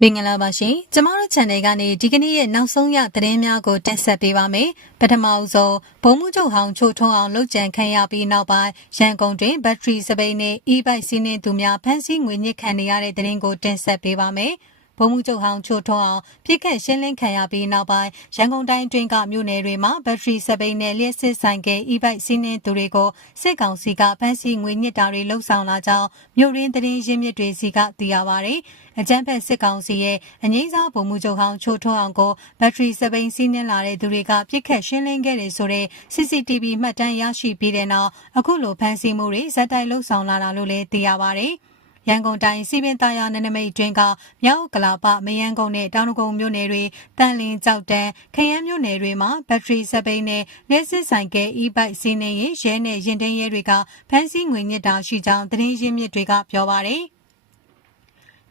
မင်္ဂလာပါရှင်ကျမတို့ channel ကနေဒီကနေ့ရဲ့နောက်ဆုံးရသတင်းများကိုတင်ဆက်ပေးပါမယ်ပထမအဆုံးဘုံမှုချုပ်ဟောင်းချိုထုံးအောင်လှုပ်ကြံခံရပြီးနောက်ပိုင်းရန်ကုန်တွင်ဘက်ထရီစပိန်နဲ့ e-bike စီးနှင်းသူများဖမ်းဆီးငွေညစ်ခံနေရတဲ့သတင်းကိုတင်ဆက်ပေးပါမယ် ဘုံမှုချုပ်ဟောင်းချိုထုံးအောင်ပြစ်ခတ်ရှင်းလင်းခံရပြီးနောက်ပိုင်းရန်ကုန်တိုင်းတွင်းကမြို့နယ်တွေမှာဘက်ထရီစပိန်နဲ့လျှက်စစ်ဆိုင်ကဲ e-bike စီးနှင်းသူတွေကိုစစ်ကောင်စီကဖမ်းဆီးငွေညစ်တာတွေလှုပ်ဆောင်လာကြောင်းမြို့ရင်းသတင်းရင်းမြစ်တွေစီကသိရပါဗျ။အကြမ်းဖက်စစ်ကောင်စီရဲ့အငိမ့်စားဗိုလ်မှူးချုပ်ဟောင်းချိုထွန်းအောင်ကိုဘက်ထရီစပိန်စီးနှင်းလာတဲ့သူတွေကပြစ်ခတ်ရှင်းလင်းခဲ့တယ်ဆိုတဲ့ CCTV မှတ်တမ်းရရှိပြီးတဲ့နောက်အခုလိုဖမ်းဆီးမှုတွေဇက်တိုက်လှုပ်ဆောင်လာတာလို့လည်းသိရပါဗျ။ ရန်ကုန်တိုင်းစီပင်သားရနနမိတ်တွင်ကမြောက်ကလာပမယန်းကုန်းနဲ့တောင်ကုန်းမြို့နယ်တွေတန်လင်းကြောက်တန်းခရမ်းမြို့နယ်တွေမှာဘက်ထရီစပိန်နဲ့လက်စစ်ဆိုင်ကဲ e-bike စီးနေရင်ရဲနဲ့ရင်တင်းရဲတွေကဖမ်းဆီးငွေညစ်တာရှိကြောင်းသတင်းရင်းမြစ်တွေကပြောပါရယ်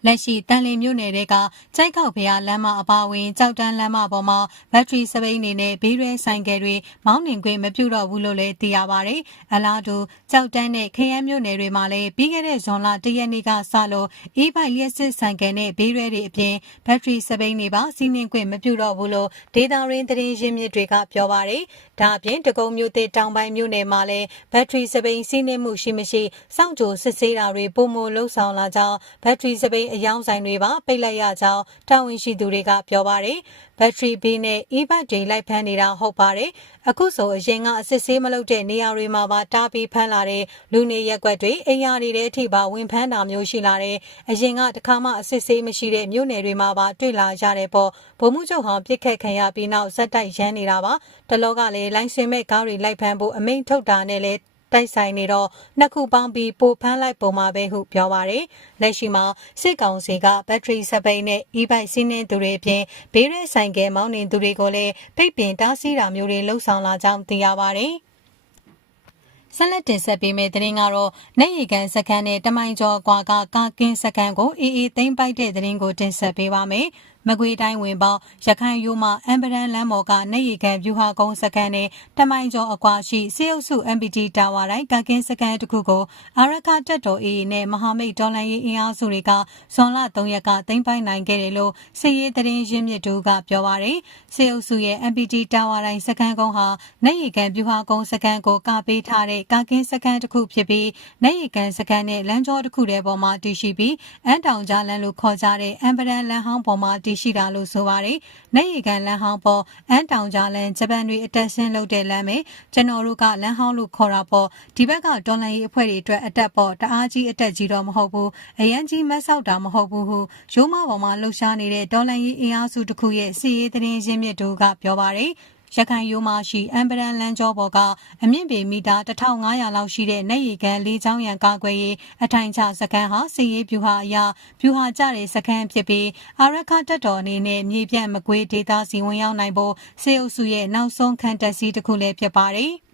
လက်ရှိတန်လင်းမြို့နယ်တွေကကြိုက်ခောက်ဖျားလမ်းမအပါအဝင်ကြောက်တန်းလမ်းမပေါ်မှာဘက်ထရီစပိန်နေနဲ့ဘေးရဲဆိုင်ကယ်တွေမောင်းနှင်ခွင့်မပြုတော့ဘူးလို့လည်းသိရပါဗျ။အလားတူကြောက်တန်းနဲ့ခရမ်းမြို့နယ်တွေမှာလည်းပြီးခဲ့တဲ့ဇွန်လ၁ရက်နေ့ကစလို့ e-bike လျှက်စစ်ဆိုင်ကယ်နဲ့ဘေးရဲတွေအပြင်ဘက်ထရီစပိန်တွေပါစီးနှင်ခွင့်မပြုတော့ဘူးလို့ဒေတာရင်းသတင်းရင်းမြစ်တွေကပြောပါဗျ။ဒါအပြင်တကုံမြို့သစ်တောင်ပိုင်းမြို့နယ်မှာလည်းဘက်ထရီစပိန်စီးနှင်မှုရှိမရှိစောင့်ကြိုစစ်ဆေးတာတွေပုံမလှုပ်ဆောင်လာကြောင်းဘက်ထရီစပိန်အယောင်ဆိုင်တွေပါပိတ်လိုက်ရကြောင်းတာဝန်ရှိသူတွေကပြောပါတယ်။ဘက်ထရီဘီနဲ့ e-bike တွေလိုက်ဖမ်းနေတာဟုတ်ပါတယ်။အခုဆိုအရင်ကအစစ်ဆေးမလုပ်တဲ့နေရာတွေမှာပါတားပြီးဖမ်းလာတဲ့လူနေရက်ွက်တွေအိမ်ယာတွေထဲထိပါဝင်ဖမ်းတာမျိုးရှိလာတဲ့အရင်ကတခါမှအစစ်ဆေးမရှိတဲ့မြို့နယ်တွေမှာပါတွေ့လာကြတဲ့ပေါ့ဗိုလ်မှူးချုပ်ဟောင်းပြစ်ခတ်ခံရပြီးနောက်ဇက်တိုက်ရမ်းနေတာပါ။တလောကလည်းလိုင်စင်မဲ့ကားတွေလိုက်ဖမ်းဖို့အမိန့်ထုတ်တာနဲ့လည်း တိုက်ဆိုင်နေတော့နှစ်ခုပေါင်းပြီးပိုဖမ်းလိုက်ပုံမှာပဲဟုပြောပါရယ်လက်ရှိမှာစစ်ကောင်စီကဘက်ထရီစပိန်နဲ့ e-bike စီးနှင်းသူတွေအပြင်ဘေးရဲဆိုင်ကယ်မောင်းနှင်သူတွေကိုလည်းပိတ်ပင်တားဆီးတာမျိုးတွေလှုံ့ဆော်လာကြောင်းသိရပါရယ်ဆက်လက်တင်ဆက်ပေးမယ့်သတင်းကတော့နေရီကန်စကန်နဲ့တမိုင်ကျော်ကွာကကာကင်းစကန်ကိုအေးအေးသိမ့်ပိုက်တဲ့သတင်းကိုတင်ဆက်ပေးပါမယ်။ မကွေးတိုင်းဝင်ပေါရခိုင်ရိုးမှအမ်ပဒန်လမ်းမော်ကနေရီကန်ဗျူဟာကုန်းစကန်နဲ့တမိုင်ကျော်အကွာရှိစေအုပ်စု MPT တာဝါတိုင်းကကင်းစကန်တစ်ခုကိုအာရခတက်တော်အေးနဲ့မဟာမိတ်ဒေါ်လန်ရေးအင်အားစုတွေကဇွန်လ3ရက်ကသိမ်းပိုက်နိုင်ခဲ့တယ်လို့စီရေးသတင်းရင်းမြစ်တို့ကပြောပါရယ်စေအုပ်စုရဲ့ MPT တာဝါတိုင်းစကန်ကုန်းဟာနေရီကန်ဗျူဟာကုန်းစကန်ကိုကပေးထားတဲ့ကကင်းစကန်တစ်ခုဖြစ်ပြီးနေရီကန်စကန်နဲ့လမ်းကျောတစ်ခုတည်းပေါ်မှာတည်ရှိပြီးအန်တောင်ကြားလမ်းလို့ခေါ်ကြတဲ့အမ်ပဒန်လမ်းဟောင်းပေါ်မှာတည်ည်ရှိတာလို့ဆိုပါတယ်။နေရီကန်လမ်းဟောင်းပေါ်အန်တောင်ကြားလမ်းဂျပန်တွေအတက်ဆင်းလုပ်တဲ့လမ်းပဲကျွန်တော်တို့ကလမ်းဟောင်းလို့ခေါ်တာပေါ့ဒီဘက်ကဒေါ်လာရေးအဖွဲ့တွေအတွက်အတက်ပေါ့တအားကြီးအတက်ကြီးတော့မဟုတ်ဘူးအရန်ကြီးမက်ဆောက်တာမဟုတ်ဘူးဟုရိုးမပေါ်မှာလှုပ်ရှားနေတဲ့ဒေါ်လာရေးအင်အားစုတစ်ခုရဲ့စီရေးသတင်းရင်းမြစ်တို့ကပြောပါတယ်။ ရခိုင်ရိုးမရှိအမ်ပရန်လန်ကျောပေါ်ကအမြင့်ပေမီတာ1500လောက်ရှိတဲ့နေရီကန်လေးချောင်းရံကာကွယ်ရေးအထိုင်ချစခန်းဟာစီရေးဗျူဟာအရာဗျူဟာကျတဲ့စခန်းဖြစ်ပြီးအာရခတက်တော်အနေနဲ့မြေပြန့်မကွေးဒေသစီဝင်ရောက်နိုင်ဖို့စေအုပ်စုရဲ့နောက်ဆုံးခံတက်စီတစ်ခုလည်းဖြစ်ပါတယ်။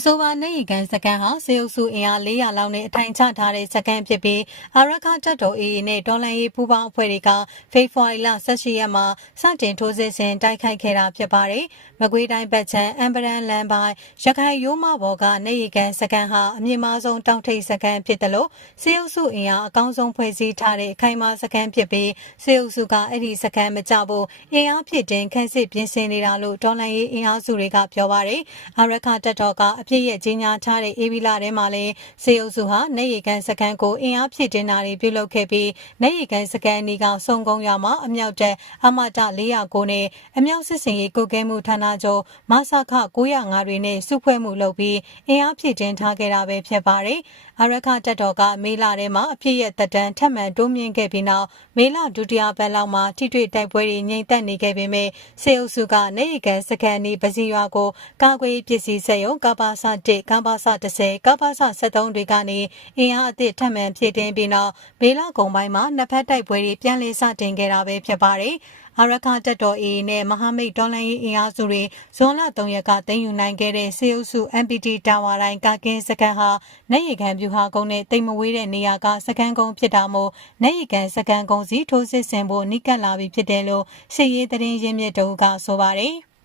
အဆိုပါနေရီကန်စကန်ဟာစေအုပ်စုအင်အား400လောက်နဲ့အထိုင်ချထားတဲ့စကန်ဖြစ်ပြီးအာရခတက်တော် AA နဲ့ဒေါ်လန်ရေးပူးပေါင်းအဖွဲ့တွေကဖေဖော်ဝါရီလ18ရက်မှာစတင်ထိုးစစ်ဆင်တိုက်ခိုက်ခဲ့တာဖြစ်ပါတယ်။မကွေးတိုင်းဘက်ချန်အမ်ပရန်လန်ပိုင်းရခိုင်ရိုးမဘော်ကနေရီကန်စကန်ဟာအမြင့်မားဆုံးတောင်ထိပ်စကန်ဖြစ်တယ်လို့စေအုပ်စုအင်အားအကောင်းဆုံးဖွဲ့စည်းထားတဲ့အခိုင်အမာစကန်ဖြစ်ပြီးစေအုပ်စုကအဲ့ဒီစကန်မကြဖို့အင်အားဖြစ်တင်ခန့်စစ်ပြင်ဆင်နေတာလို့ဒေါ်လန်ရေးအင်အားစုတွေကပြောပါတယ်။အာရခတက်တော်ကအပြည့်ရဲ့ကြီးညာထားတဲ့အေဗီလာထဲမှာလည်းစေအုပ်စုဟာနေရီကန်စကန်ကိုအင်အားဖြည့်တင်တာတွေပြုလုပ်ခဲ့ပြီးနေရီကန်စကန်နီကစုံကုန်းရွာမှာအမြောက်တက်အမတ409နဲ့အမြောက်စစ်စင်ရေးကုတ်ကဲမှုဌာနချုပ်မဆခ905တွေနဲ့စုဖွဲ့မှုလုပ်ပြီးအင်အားဖြည့်တင်ထားခဲ့တာပဲဖြစ်ပါတယ်။အရခတက်တော်ကမေလထဲမှာအပြည့်ရဲ့တက်တန်းထပ်မံတိုးမြင့်ခဲ့ပြီးနောက်မေလဒုတိယပတ်လောက်မှာထိတွေ့တိုက်ပွဲတွေငြိမ်သက်နေခဲ့ပေမဲ့စေအုပ်စုကနေရီကန်စကန်နီပစီရွာကိုကာကွယ်ပစ္စည်းစက်ရုံကပါစ1ကမ္ဘာစ10ကမ္ဘာစ73တွေကနေအင်အားအသစ်ထပ်မံဖြည့်တင်းပြီးနောက်မေလကုံပိုင်းမှာနှစ်ဖက်တိုက်ပွဲတွေပြန်လည်စတင်ခဲ့တာပဲဖြစ်ပါတယ်။အရခတက်တော် AA နဲ့မဟာမိတ်ဒေါ်လာရေးအင်အားစုတွေဇွန်လ3ရက်ကတင်ယူနိုင်ခဲ့တဲ့စေအုပ်စု MPT တာဝါတိုင်းကကင်းစကန်ဟာနေရီကန်ဗျူဟာကုန်းနဲ့တိမ်မဝေးတဲ့နေရာကစကန်ကုန်းဖြစ်တာမို့နေရီကန်စကန်ကုန်းစီထိုးစစ်ဆင်ဖို့နှိကပ်လာပြီဖြစ်တယ်လို့စစ်ရေးသတင်းရင်းမြစ်တို့ကဆိုပါတယ်။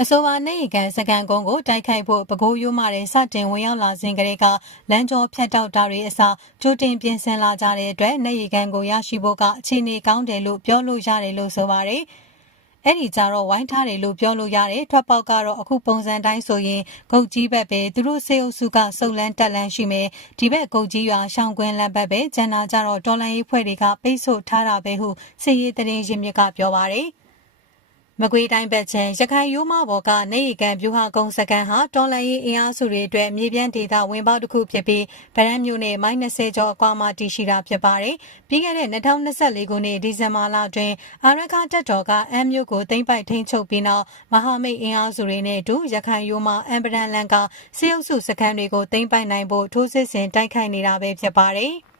အဆိုပါနေရီကန်စကန်ကုန်းကိုတိုက်ခိုက်ဖို့ပဲခူးရိုးမှတဲ့စတင်ဝင်ရောက်လာစဉ်ကလေးကလမ်းကျော်ဖြတ်တောက်တာတွေအစားကြိုတင်ပြင်ဆင်လာကြတဲ့အတွက်နေရီကန်ကိုရရှိဖို့ကအခြေအနေကောင်းတယ်လို့ပြောလို့ရတယ်လို့ဆိုပါတယ်။အဲ့ဒီကြတော့ဝိုင်းထားတယ်လို့ပြောလို့ရတယ်ထွက်ပေါက်ကတော့အခုပုံစံတိုင်းဆိုရင်ဂုတ်ကြီးဘက်ပဲသူတို့စေအုပ်စုကစုံလန်းတက်လန်းရှိမယ်ဒီဘက်ဂုတ်ကြီးရွာရှောင်းကွင်းလမ်းဘက်ပဲကျန်တာကြတော့တော်လန်ရေးဖွဲ့တွေကပိတ်ဆို့ထားတာပဲဟုစစ်ရေးတရင်ရင်းမြစ်ကပြောပါတယ်။ မကွေးတိုင်းဘက်ချံရခိုင်ရိုးမဘော်ကနေရီကန်ပြူဟာကုန်းစကန်ဟာတော်လန်ရေးအင်အားစုတွေအတွက်မြေပြန့်ဒေသဝင်ပေါက်တစ်ခုဖြစ်ပြီးဗရန်မြို့နယ်မိုင်း20ကျော်အကွာမှာတည်ရှိတာဖြစ်ပါတယ်။ပြီးခဲ့တဲ့2024ခုနှစ်ဒီဇင်ဘာလတွင်အာရကတပ်တော်ကအမ်မြို့ကိုသိမ်းပိုက်ထိန်းချုပ်ပြီးနောက်မဟာမိတ်အင်အားစုတွေနဲ့အတူရခိုင်ရိုးမအမ်ပဒန်လန်ကစေအုပ်စုစကန်တွေကိုသိမ်းပိုက်နိုင်ဖို့ထိုးစစ်ဆင်တိုက်ခိုက်နေတာပဲဖြစ်ပါတယ်။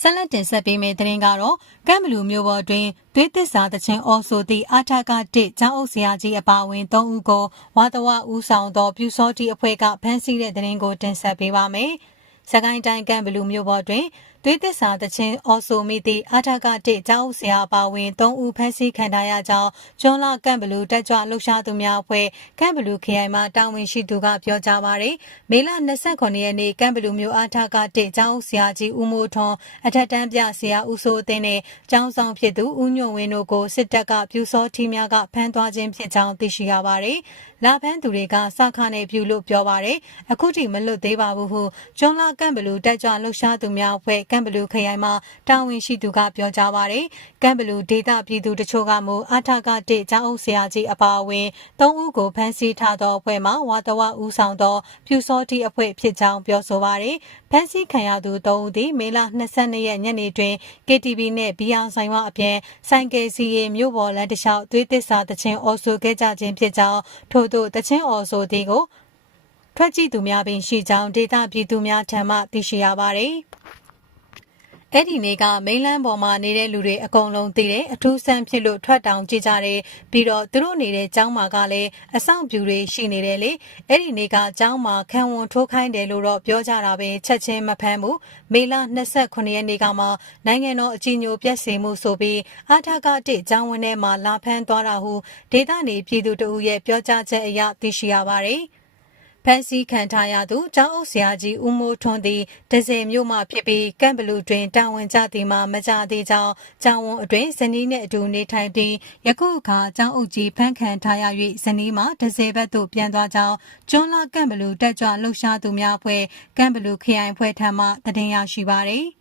ဆက်လက်တင်ဆက်ပေးမယ့်သတင်းကတော့ကမ်ဘလူမျိုးပေါ်တွင်သွေးသစ္စာတခြင်းအော်ဆိုသည့်အာထကတစ်ကျောင်းအုပ်ဆရာကြီးအပါအဝင်၃ဦးကိုဝါတဝဦးဆောင်သောပြူစောတီအဖွဲ့ကဖမ်းဆီးတဲ့သတင်းကိုတင်ဆက်ပေးပါမယ်။စကိုင်းတိုင်းကမ်ဘလူမျိုးပေါ်တွင် သွေးသစ္စာတခြင်းအော်ဆိုမိသည့်အာထကတိကျောင်းဆရာပါဝင်၃ဦးဖမ်းဆီးခံထားရကြောင်းကျွန်းလာကန့်ဘလူတက်ကြွလှုပ်ရှားသူများအဖွဲ့ကန့်ဘလူခရိုင်မှတာဝန်ရှိသူကပြောကြားပါရယ်မေလ29ရက်နေ့ကန့်ဘလူမျိုးအာထကတိကျောင်းဆရာကြီးဦးမိုးထွန်းအထက်တန်းပြဆရာဦးစိုးအင်းနဲ့ကျောင်းဆောင်ဖြစ်သူဦးညွန့်ဝင်းတို့ကိုစစ်တပ်ကပြူစောထီးများကဖမ်းသွားခြင်းဖြစ်ကြောင်းသိရှိရပါရယ်လာဖန်းသူတွေကစခနဲ့ပြူလို့ပြောပါရယ်အခုထိမလွတ်သေးပါဘူးဟုကျွန်းလာကန့်ဘလူတက်ကြွလှုပ်ရှားသူများအဖွဲ့ကန့်ဘလူခရိုင်မှာတာဝန်ရှိသူကပြောကြားပါရယ်ကမ်ဘလူဒေတာပြည်သူတချို့ကမူအာထကတိကျောင်းအုပ်ဆရာကြီးအပါအဝင်၃ဦးကိုဖမ်းဆီးထားသောအဖွဲ့မှဝါတဝဦးဆောင်သောဖြူစောတိအဖွဲ့ဖြစ်ကြောင်းပြောဆိုပါရယ်ဖမ်းဆီးခံရသူ၃ဦးသည်မေလ22ရက်ညနေတွင် KTV နှင့် BR ဆိုင်ဝအပြင်ဆိုင်ကယ်စီရီမြို့ပေါ်လမ်းတစ်လျှောက်သွေးသစ္စာတခြင်းအော်ဆိုခဲ့ကြခြင်းဖြစ်ကြောင်းထို့သို့တခြင်းအော်ဆိုသည်ကိုထွက်ကြည့်သူများပင်ရှိကြောင်းဒေတာပြည်သူများထံမှသိရှိရပါသည် အဲ့ဒီနေ့ကမိန်းလန်းပေါ်မှာနေတဲ့လူတွေအကုန်လုံးသိတယ်အထူးဆန်းဖြစ်လို့ထွက်တောင်ကြည့်ကြတယ်ပြီးတော့သူတို့နေတဲ့ကျောင်းမှာကလည်းအဆောင်ပြူတွေရှိနေတယ်လေအဲ့ဒီနေ့ကကျောင်းမှာခံဝန်ထိုးခိုင်းတယ်လို့တော့ပြောကြတာပဲချက်ချင်းမဖမ်းဘူးမေလ29ရက်နေ့ကမှနိုင်ငံတော်အကြီးအကျယ်ပြည့်စုံမှုဆိုပြီးအာထကတိကျောင်းဝင်းထဲမှာလာဖမ်းသွားတာဟုဒေသနေပြည်သူတို့ရဲ့ပြောကြားချက်အရသိရှိရပါတယ် ဖမ်းဆီးခံထားရသူကျောင်းအုပ်ဆရာကြီးဦးမိုးထွန်းသည်ဒဇယ်မြို့မှဖြစ်ပြီးကံဘလူတွင်တာဝန်ကျသည်မှမကြသေးကြောင်းကျောင်းဝန်အတွင်ဇနီးနှင့်အတူနေထိုင်ပြီးယခုအခါကျောင်းအုပ်ကြီးဖမ်းခံထားရ၍ဇနီးမှဒဇယ်ဘက်သို့ပြန်သွားကြောင်းကျွန်းလာကံဘလူတက်ကြွလှုပ်ရှားသူများအဖွဲ့ကံဘလူခရိုင်အဖွဲ့ထံမှတင်ရရှိပါသည်။